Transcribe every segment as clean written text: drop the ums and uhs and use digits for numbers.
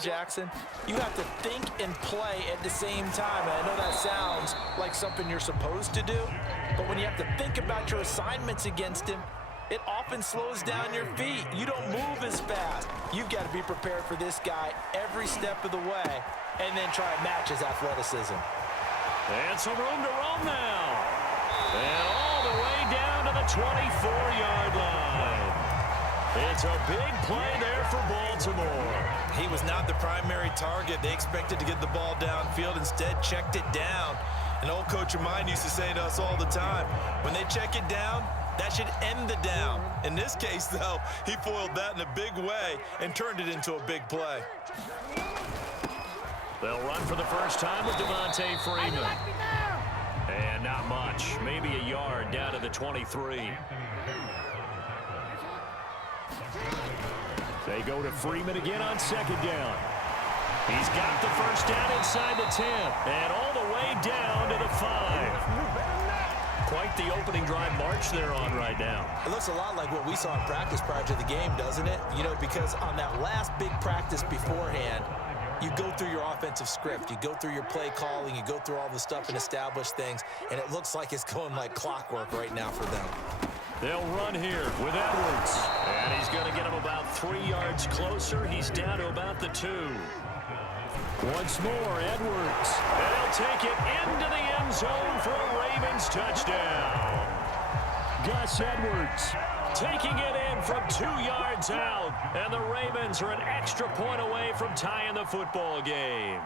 Jackson, you have to think and play at the same time. And I know that sounds like something you're supposed to do, but when you have to think about your assignments against him, it often slows down your feet. You don't move as fast. You've got to be prepared for this guy every step of the way and then try and match his athleticism. And some room to roam now. And all the way down to the 24-yard line. It's a big play there for Baltimore. He was not the primary target. They expected to get the ball downfield. Instead, checked it down. An old coach of mine used to say to us all the time, when they check it down, that should end the down. In this case, though, he foiled that in a big way and turned it into a big play. They'll run for the first time with Devontae Freeman. And not much. Maybe a yard down to the 23. They go to Freeman again on second down. He's got the first down inside the 10 and all the way down to the 5. Quite the opening drive march they're on right now. It looks a lot like what we saw in practice prior to the game, doesn't it? You know, because on that last big practice beforehand, you go through your offensive script. You go through your play calling. You go through all the stuff and establish things, and it looks like it's going like clockwork right now for them. They'll run here with Edwards. And he's going to get him about 3 yards closer. He's down to about the 2. Once more, Edwards. And he'll take it into the end zone for a Ravens touchdown. Gus Edwards taking it in from 2 yards out. And the Ravens are an extra point away from tying the football game.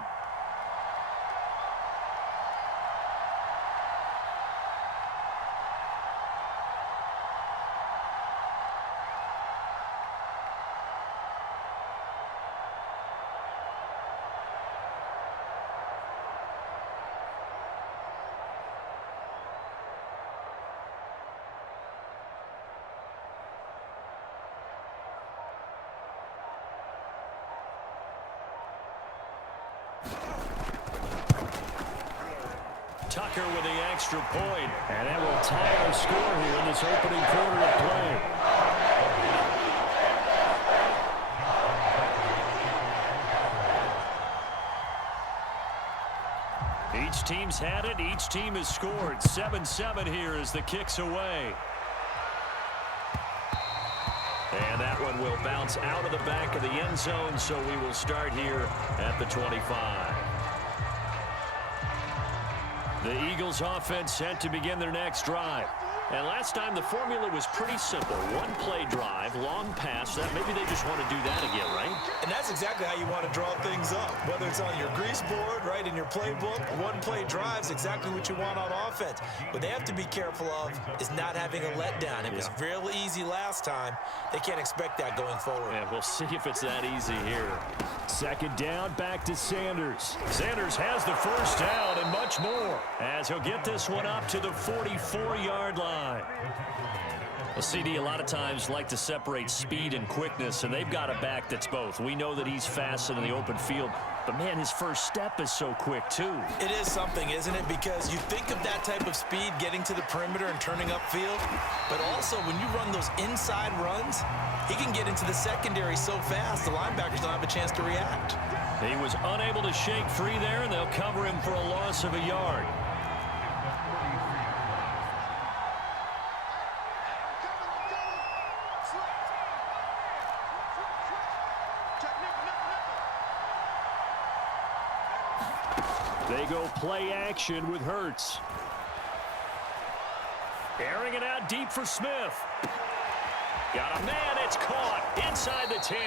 Tucker with the extra point. And that will tie our score here in this opening quarter of play. Each team's had it. Each team has scored. 7-7 here as the kick's away. And that one will bounce out of the back of the end zone, so we will start here at the 25. The Eagles offense set to begin their next drive. And last time the formula was pretty simple. One play drive, long pass. That maybe they just want to do that again, right? And that's exactly how you want to draw things up. Whether it's on your grease board, right, in your playbook, one play drive is exactly what you want on offense. What they have to be careful of is not having a letdown. It was real easy last time. They can't expect that going forward. Yeah, we'll see if it's that easy here. Second down, back to Sanders. Sanders has the first down and much more as he'll get this one up to the 44-yard line. Well, CD, a lot of times like to separate speed and quickness, and they've got a back that's both. We know that he's fast in the open field, but, man, his first step is so quick, too. It is something, isn't it? Because you think of that type of speed getting to the perimeter and turning upfield, but also when you run those inside runs, he can get into the secondary so fast the linebackers don't have a chance to react. He was unable to shake free there, and they'll cover him for a loss of a yard. They go play action with Hurts. Airing it out deep for Smith. Got a man, it's caught inside the 10.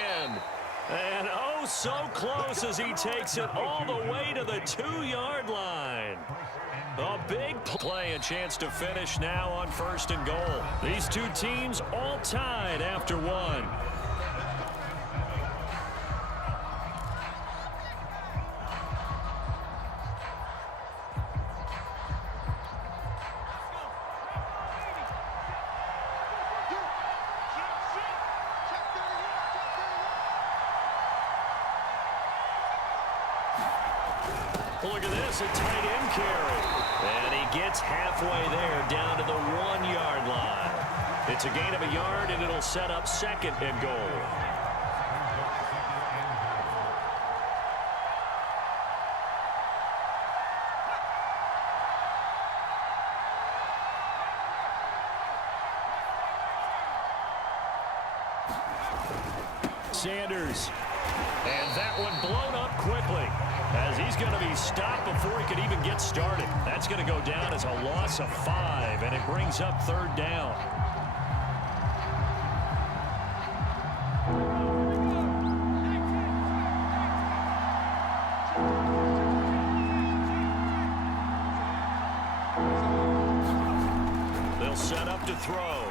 And oh, so close as he takes it all the way to the 2-yard line. A big play, a chance to finish now on 1st and goal. These two teams all tied after one. Look at this, a tight end carry. And he gets halfway there down to the 1-yard line. It's a gain of a yard, and it'll set up 2nd and goal. Sanders. And that one blown up quickly, as he's going to be stopped before he could even get started. That's going to go down as a loss of 5, and it brings up 3rd down. They'll set up to throw.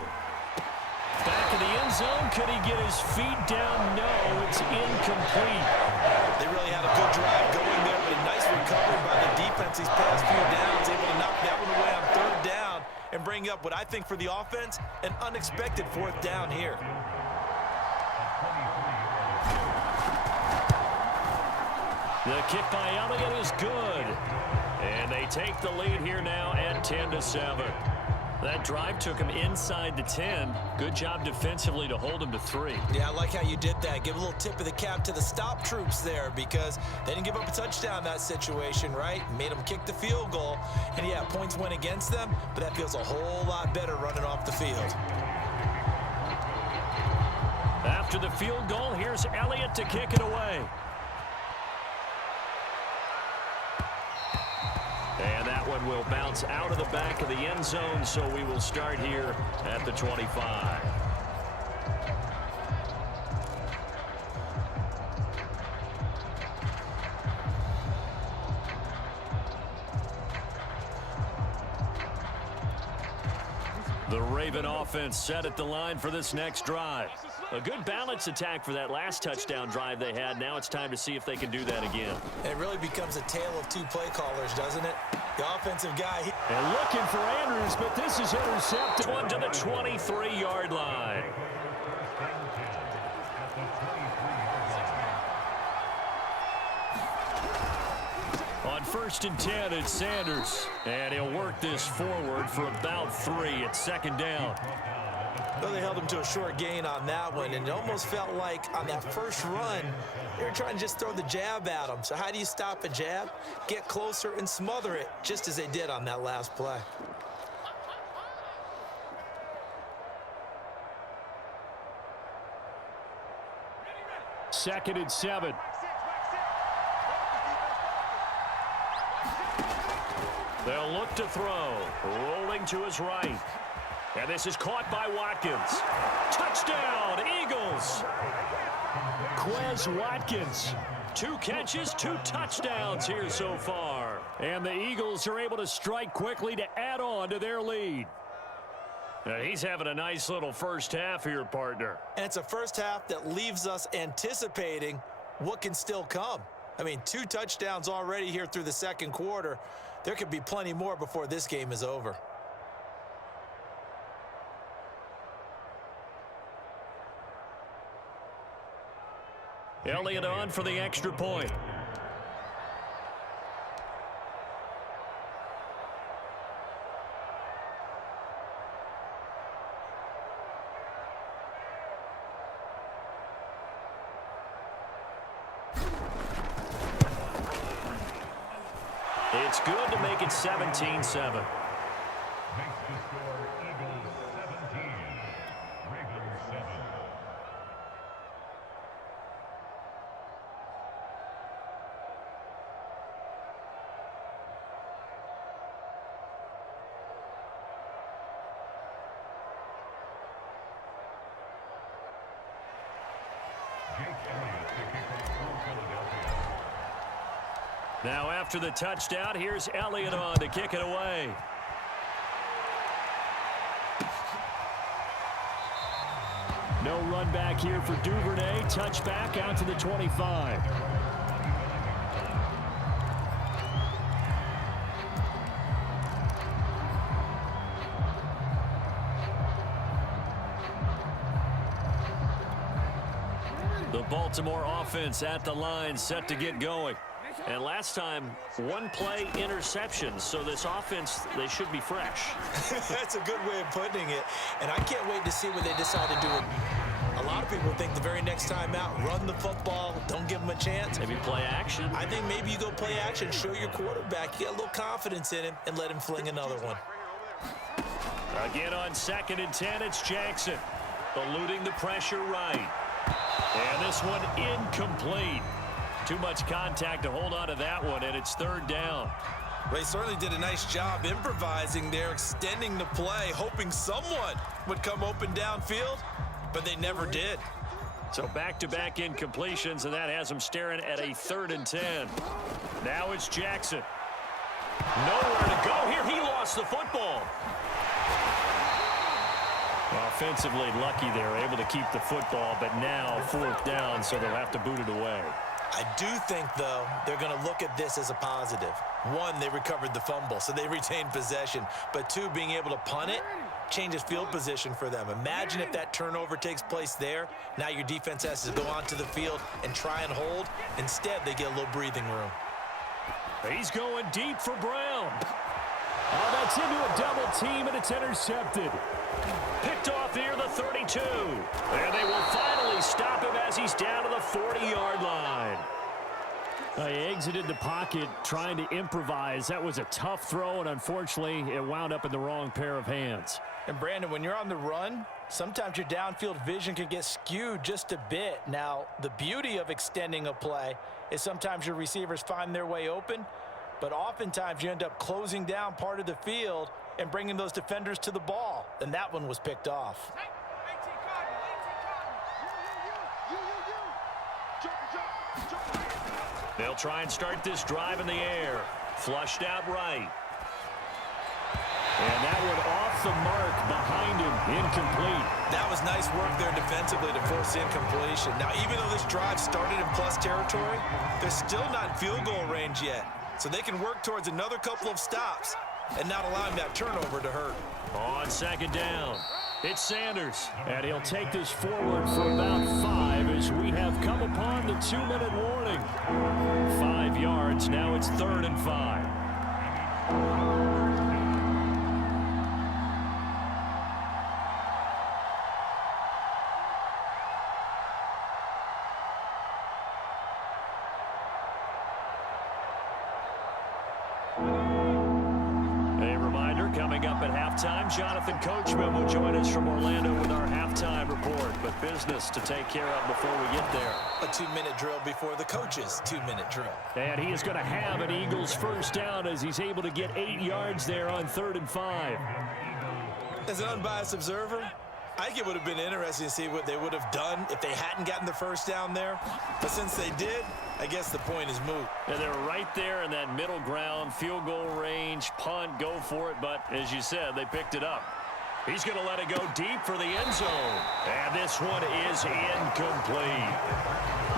Back in the end zone. Could he get his feet down? No, it's incomplete. They really had a good drive going there, but a nice recovery by the defense these past few downs, able to knock that one away on 3rd down and bring up what I think for the offense, an unexpected 4th down here. The kick by Elliott is good. And they take the lead here now at 10-7. That drive took him inside the 10. Good job defensively to hold him to 3. Yeah, I like how you did that. Give a little tip of the cap to the stop troops there, because they didn't give up a touchdown in that situation, right? Made them kick the field goal. And yeah, points went against them, but that feels a whole lot better running off the field. After the field goal, here's Elliott to kick it away. And that one will bounce out of the back of the end zone, so we will start here at the 25. The Raven offense set at the line for this next drive. A good balance attack for that last touchdown drive they had. Now it's time to see if they can do that again. It really becomes a tale of 2 play callers, doesn't it? The offensive guy. And looking for Andrews, but this is intercepted. One to the 23-yard line. On 1st and 10, it's Sanders. And he'll work this forward for about 3 at 2nd down. Well, they held him to a short gain on that one, and it almost felt like on that first run, they were trying to just throw the jab at him. So how do you stop a jab? Get closer and smother it, just as they did on that last play. Second and 7. They'll look to throw. Rolling to his right. And this is caught by Watkins. Touchdown, Eagles. Quez Watkins. 2 catches, 2 touchdowns here so far. And the Eagles are able to strike quickly to add on to their lead. Now, he's having a nice little first half here, partner. And it's a first half that leaves us anticipating what can still come. I mean, 2 touchdowns already here through the second quarter. There could be plenty more before this game is over. Elliott on for the extra point. It's good to make it 17-7. Now after the touchdown, here's Elliott on to kick it away. No run back here for Duvernay. Touchback out to the 25. The Baltimore offense at the line, set to get going. And last time, 1 play interception. So this offense, they should be fresh. That's a good way of putting it. And I can't wait to see what they decide to do. A lot of people think the very next time out, run the football, don't give them a chance. Maybe play action? I think maybe you go play action, show your quarterback, you got a little confidence in him, and let him fling another one. Again on 2nd and 10, it's Jackson. Eluding the pressure right. And this one incomplete. Too much contact to hold on to that one, and it's third down. Well, he certainly did a nice job improvising there, extending the play, hoping someone would come open downfield, but they never did. So back-to-back incompletions, and that has him staring at a 3rd and 10. Now it's Jackson. Nowhere to go here. He lost the football. Offensively lucky they're able to keep the football, but now 4th down, so they'll have to boot it away. I do think, though, they're going to look at this as a positive. 1, they recovered the fumble, so they retained possession. But 2, being able to punt it changes field position for them. Imagine if that turnover takes place there. Now your defense has to go onto the field and try and hold. Instead, they get a little breathing room. He's going deep for Brown. Oh, that's into a double team, and it's intercepted. Picked off near the 32. And they will finally stop him as he's down to the 40-yard line. He exited the pocket trying to improvise. That was a tough throw, and unfortunately, it wound up in the wrong pair of hands. And, Brandon, when you're on the run, sometimes your downfield vision can get skewed just a bit. Now, the beauty of extending a play is sometimes your receivers find their way open, but oftentimes you end up closing down part of the field and bringing those defenders to the ball. And that one was picked off. They'll try and start this drive in the air. Flushed out right. And that one off the mark behind him, incomplete. That was nice work there defensively to force incompletion. Now, even though this drive started in plus territory, they're still not in field goal range yet. So they can work towards another couple of stops and not allowing that turnover to hurt. On 2nd down, it's Sanders. And he'll take this forward for about 5 as we have come upon the 2-minute warning. 5 yards, now it's 3rd and 5. Coming up at halftime, Jonathan Coachman will join us from Orlando with our halftime report. But business to take care of before we get there. A 2-minute drill before the coach's 2-minute drill. And he is going to have an Eagles first down as he's able to get 8 yards there on 3rd and 5. As an unbiased observer, I think it would have been interesting to see what they would have done if they hadn't gotten the first down there. But since they did, I guess the point is moot. And they're right there in that middle ground, field goal range, punt, go for it. But as you said, they picked it up. He's going to let it go deep for the end zone. And this one is incomplete.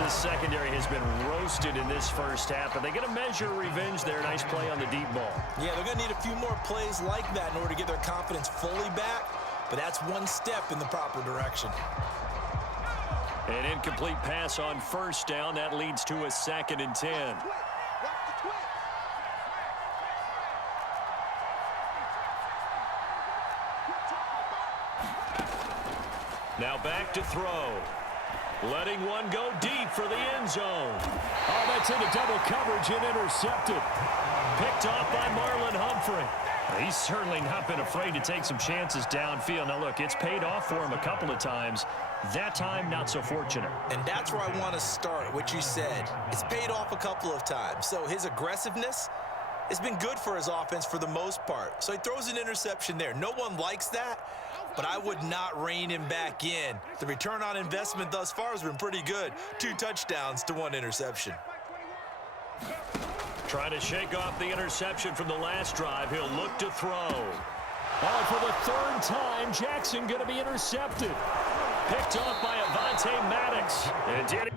The secondary has been roasted in this first half, but they're going to measure revenge there. Nice play on the deep ball. Yeah, they're going to need a few more plays like that in order to get their confidence fully back. But that's one step in the proper direction. An incomplete pass on first down. That leads to a 2nd and 10. Now back to throw. Letting one go deep for the end zone. Oh, that's into double coverage and intercepted. Picked off by Marlon Humphrey. He's certainly not been afraid to take some chances downfield. Now, look, it's paid off for him a couple of times. That time, not so fortunate. And that's where I want to start, what you said. It's paid off a couple of times. So his aggressiveness has been good for his offense for the most part. So he throws an interception there. No one likes that, but I would not rein him back in. The return on investment thus far has been pretty good. 2 touchdowns to 1 interception. Trying to shake off the interception from the last drive. He'll look to throw. Oh, for the 3rd time, Jackson going to be intercepted. Picked off by Avonte Maddox. And did it.